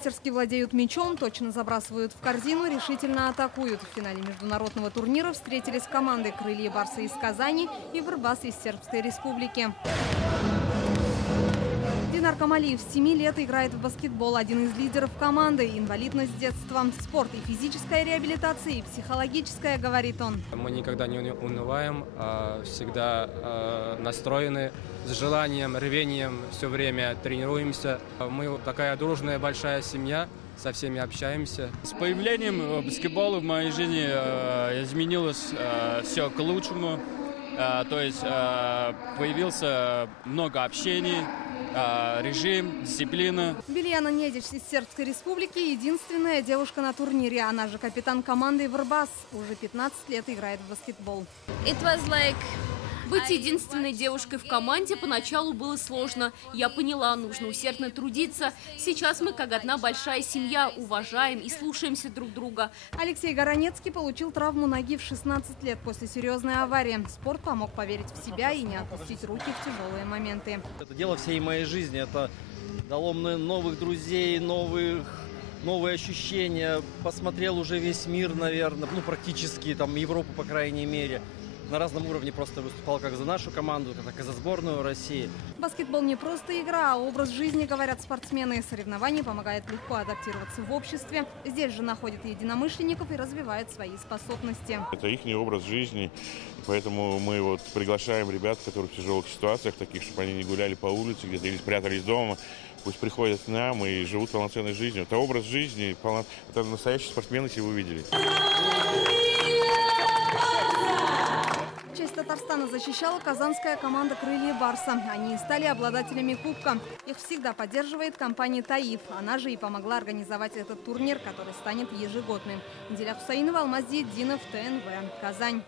мастерски владеют мячом, точно забрасывают в корзину, решительно атакуют. В финале международного турнира встретились команды «Крылья Барса» из Казани и «Вырбас» из Сербской Республики. Динар Камалиев с 7 лет играет в баскетбол, один из лидеров команды. Инвалидность с детства. Спорт и физическая реабилитация, и психологическая, говорит он. Мы никогда не унываем, всегда настроены с желанием, рвением, все время тренируемся. Мы такая дружная большая семья, со всеми общаемся. С появлением баскетбола в моей жизни изменилось все к лучшему. То есть появился много общений, режим, дисциплина. Бельяна Недич из Сербской Республики – единственная девушка на турнире. Она же капитан команды «Вырбас». Уже 15 лет играет в баскетбол. Быть единственной девушкой в команде поначалу было сложно. Я поняла, нужно усердно трудиться. Сейчас мы как одна большая семья, уважаем и слушаемся друг друга. Алексей Горонецкий получил травму ноги в 16 лет после серьезной аварии. Спорт помог поверить в себя и не отпустить руки в тяжелые моменты. Это дело всей моей жизни. Это дало мне новых друзей, новые ощущения. Посмотрел уже весь мир, наверное, практически, там, Европу, по крайней мере. На разном уровне просто выступал как за нашу команду, так и за сборную России. Баскетбол не просто игра, а образ жизни, говорят спортсмены. Соревнования помогает легко адаптироваться в обществе. Здесь же находят единомышленников и развивают свои способности. Это их образ жизни, поэтому мы приглашаем ребят, которые в тяжелых ситуациях, таких, чтобы они не гуляли по улице где-то или спрятались дома. Пусть приходят к нам и живут полноценной жизнью. Это образ жизни, это настоящие спортсмены, если вы увидели. Честь Татарстана защищала казанская команда «Крылья Барса». Они стали обладателями кубка. Их всегда поддерживает компания «Таиф». Она же и помогла организовать этот турнир, который станет ежегодным. Неделя Хусаинова, Алмаз Зиеддинов, ТНВ, Казань.